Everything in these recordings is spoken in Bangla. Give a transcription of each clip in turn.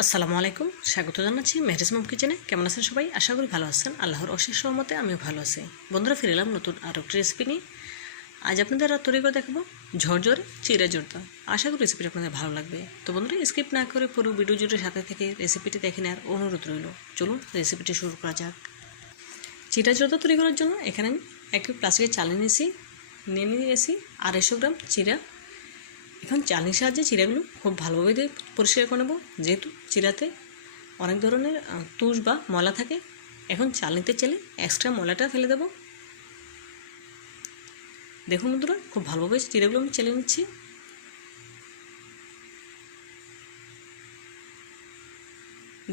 আসসালামু আলাইকুম। স্বাগত জানাচ্ছি মেহরিজ মম কিচেনে। কেমন আছেন সবাই? আশা করি ভালো আছেন। আল্লাহর অশেষ সহমতে আমিও ভালো আছি। বন্ধুরা, ফিরে এলাম নতুন আরও একটি রেসিপি নিয়ে। আজ আপনাদের আর তৈরি করে দেখাবো। ঝরঝরে, চিড়ে জোরদা। আশা করি রেসিপিটা আপনাদের ভালো লাগবে। তো বন্ধুরা স্কিপ না করে পুরো ভিডিও জুড়ে সাথে থেকে রেসিপিটি দেখে নেওয়ার অনুরোধ রইল। চলুন রেসিপিটি শুরু করা যাক। চিড়া জোরদা তৈরি করার জন্য এখানে আমি একটি প্লাস্টিকের চালিয়ে নিয়েছি, নিয়ে নিয়েছি আড়াইশো গ্রাম চিড়া এখন চালনির সাহায্যে চিড়াগুলো খুব ভালোভাবে দিয়ে পরিষ্কার করে নেব। যেহেতু চিড়াতে অনেক ধরনের তুষ বা ময়লা থাকে, এখন চালনিতে চেলে এক্সট্রা ময়লাটা ফেলে দেবো। দেখুন বন্ধুরা, খুব ভালোভাবে চিড়াগুলো আমি চেলে নিচ্ছি।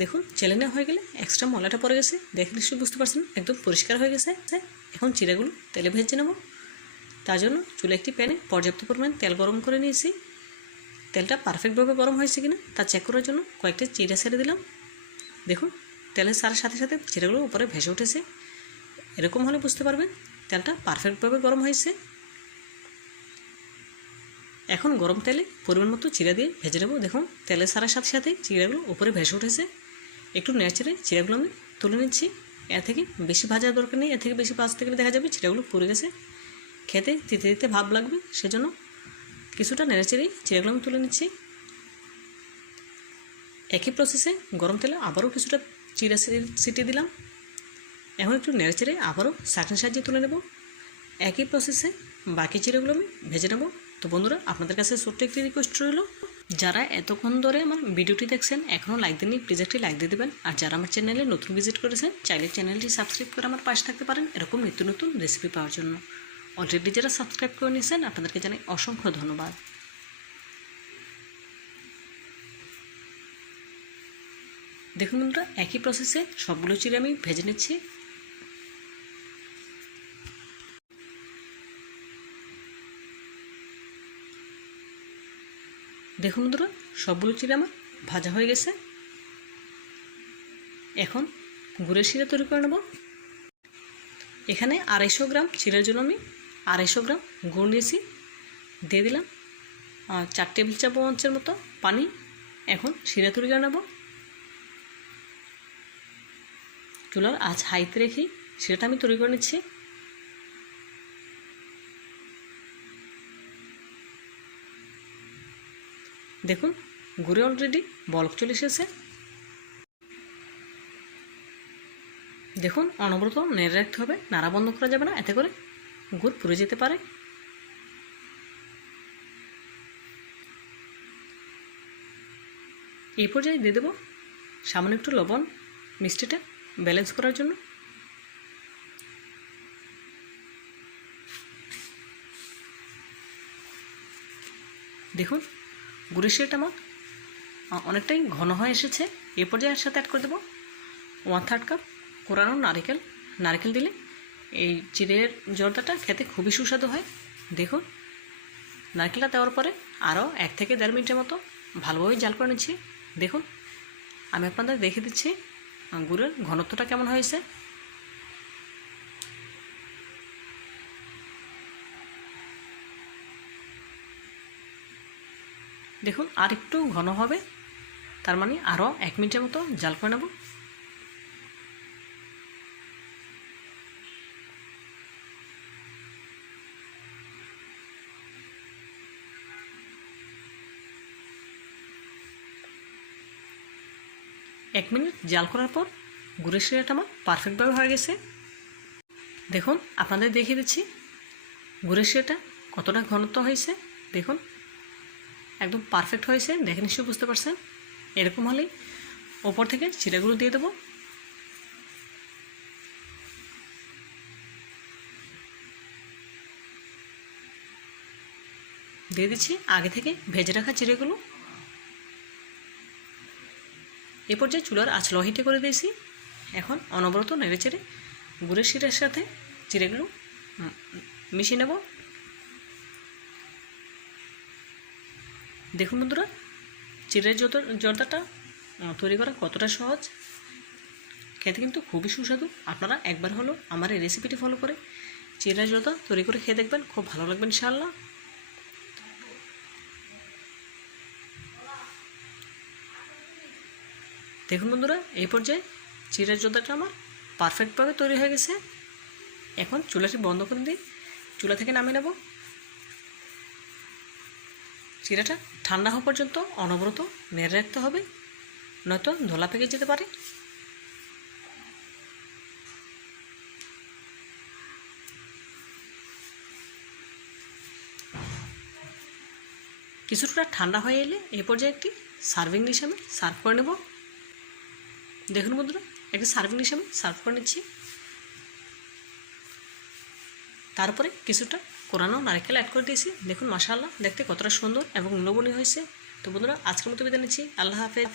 দেখুন, চেলে নেওয়া হয়ে গেলে এক্সট্রা ময়লাটা পড়ে গেছে। দেখে নিশ্চয়ই বুঝতে পারছেন, একদম পরিষ্কার হয়ে গেছে। এখন চিড়াগুলো তেলে ভেজে নেব। তার জন্য চুলে একটি প্যানে পর্যাপ্ত পরিমাণ তেল গরম করে নিয়েছি। তেলটা পারফেক্টভাবে গরম হয়েছে কিনা তা চেক করার জন্য কয়েকটি চিড়া ছেড়ে দিলাম। দেখুন, তেলের সারার সাথে সাথে চিড়াগুলো উপরে ভেসে উঠেছে। এরকম হলে বুঝতে পারবেন তেলটা পারফেক্টভাবে গরম হয়েছে। এখন গরম তেলে পরিমাণ মতো চিড়া দিয়ে ভেজে নেব। দেখুন, তেলের সারার সাথে সাথে চিড়াগুলো উপরে ভেসে উঠেছে। একটু নেড়ে চিড়াগুলো আমি তুলে নিচ্ছি। এর থেকে বেশি ভাজার দরকার নেই এর থেকে বেশি ভাজতে গেলে দেখা যাবে চিড়াগুলো পুড়ে গেছে। খেতে, তিতে তিতে ভাব লাগবে, সেজন্য কিছুটা নেড়েচেড়েই চিড়াগুলো তুলে নিচ্ছি। একই প্রসেসে গরম তেলে আবারও কিছুটা চিড়া সিটি দিলাম। এখন একটু নেড়েচেড়ে আবারও শাকনি সাহায্যে তুলে নেব। একই প্রসেসে বাকি চিড়াগুলো আমি ভেজে নেব। তো বন্ধুরা, আপনাদের কাছে ছোট্ট একটি রিকোয়েস্ট রইল। যারা এতক্ষণ ধরে আমার ভিডিওটি দেখছেন, এখনও লাইক দেননি প্লিজ একটি লাইক দিয়ে দেবেন। আর যারা আমার চ্যানেলে নতুন ভিজিট করেছেন, চাইলে চ্যানেলটি সাবস্ক্রাইব করে আমার পাশে থাকতে পারেন। এরকম নিত্য নতুন রেসিপি পাওয়ার জন্য। অলরেডি যারা সাবস্ক্রাইব করে নিয়েছেন, আপনাদেরকে জানাই অসংখ্য ধন্যবাদ। দেখুন বন্ধুরা, একই প্রসেসে সবগুলো চিড়ে আমি ভেজে নিচ্ছি। দেখুন বন্ধুরা, সবগুলো চিড়ে আমার ভাজা হয়ে গেছে। এখন গুড়ের শিরা তৈরি করে নেব। এখানে আড়াইশো গ্রাম চিড়ের জন্য আমি আড়াইশো গ্রাম গুড় নিয়েছি, দিয়ে দিলাম আর চার টেবিল চামচের মতো পানি। এখন শিরা তৈরি করে নেব। চুলার আজ হাইতে রেখে সেটা আমি তৈরি করে নিচ্ছি। দেখুন, গুড়ে অলরেডি বলক চলে এসেছে। দেখুন, অনবরত নেড়ে রাখতে হবে, নাড়া বন্ধ করা যাবে না, এতে করে গুড় পুড়ে যেতে পারে। এই পর্যায়ে দিয়ে দেবো সামান্য একটু লবণ মিষ্টিটা ব্যালেন্স করার জন্য। দেখুন, গুড়ের শিরাটা আমার অনেকটাই ঘন হয়ে এসেছে। এ পর্যায়ে এর সাথে অ্যাড করে দেবো ওয়ান থার্ড কাপ কোরানো নারকেল। নারকেল দিলে এই চিড়ের জর্দাটা খেতে খুবই সুস্বাদু হয়। দেখুন। নারকেলটা দেওয়ার পরে আরও এক থেকে দেড় মিনিটের মতো ভালোভাবে জাল করে নিচ্ছি। দেখুন। আমি আপনাদের দেখে দিচ্ছি গুড়ের ঘনত্বটা কেমন হয়েছে। দেখুন, আর একটু ঘন হবে। তার মানে আরও এক মিনিটের মতো জাল করে নেব। এক মিনিট জাল করার পর গুড়ের শিরাটা আমার পারফেক্টভাবে হয়ে গেছে। দেখুন, আপনাদের দেখিয়ে দিচ্ছি। গুড়ের শিরাটা কতটা ঘনত্ব হয়েছে, দেখুন। একদম পারফেক্ট হয়েছে, দেখে নিশ্চয়ই বুঝতে পারছেন। এরকম হলেই ওপর থেকে চিড়াগুলো দিয়ে দেবো। দিয়ে দিচ্ছি আগে থেকে ভেজে রাখা চিড়েগুলো এ পর্যায়ে চুলার আঁচ লহিটে করে দিয়েছি। এখন অনবরত নেড়ে চেড়ে গুড়ের শিরের সাথে চিড়েগুলো মিশিয়ে নেব। দেখুন বন্ধুরা চিড়ের জর্দা জর্দাটা তৈরি করা কতটা সহজ, খেতে কিন্তু খুবই সুস্বাদু। আপনারা একবার হলো আমার এই রেসিপিটি ফলো করে চিড়ের জর্দা তৈরি করে খেয়ে দেখবেন, খুব ভালো লাগবে ইনশাআল্লাহ। দেখুন বন্ধুরা, এই পর্যায়ে চিড়ের জোদাটা আমার পারফেক্টভাবে তৈরি হয়ে গেছে। এখন চুলাটি বন্ধ করে দিই। চুলা থেকে নামিয়ে নেব। চিড়াটা ঠান্ডা হওয়া পর্যন্ত অনবরত নেড়ে রাখতে হবে, নয়তো ধোলা পেকে যেতে পারে। কিছুটা ঠান্ডা হয়ে এলে এই পর্যায়ে একটি সার্ভিং ডিশ আমি সার্ভ করে নেব। দেখুন বন্ধুরা, একটা সার্ভিং ডিশ আমি সার্ভ করে নিচ্ছি। তারপরে কিছুটা কোরানো নারকেল অ্যাড করে দিয়েছি। দেখুন, মাশাআল্লাহ, দেখতে কতটা সুন্দর এবং লবণীয় হয়েছে। তো বন্ধুরা, আজকের মতো বিদায় নিচ্ছি। আল্লাহ হাফেজ।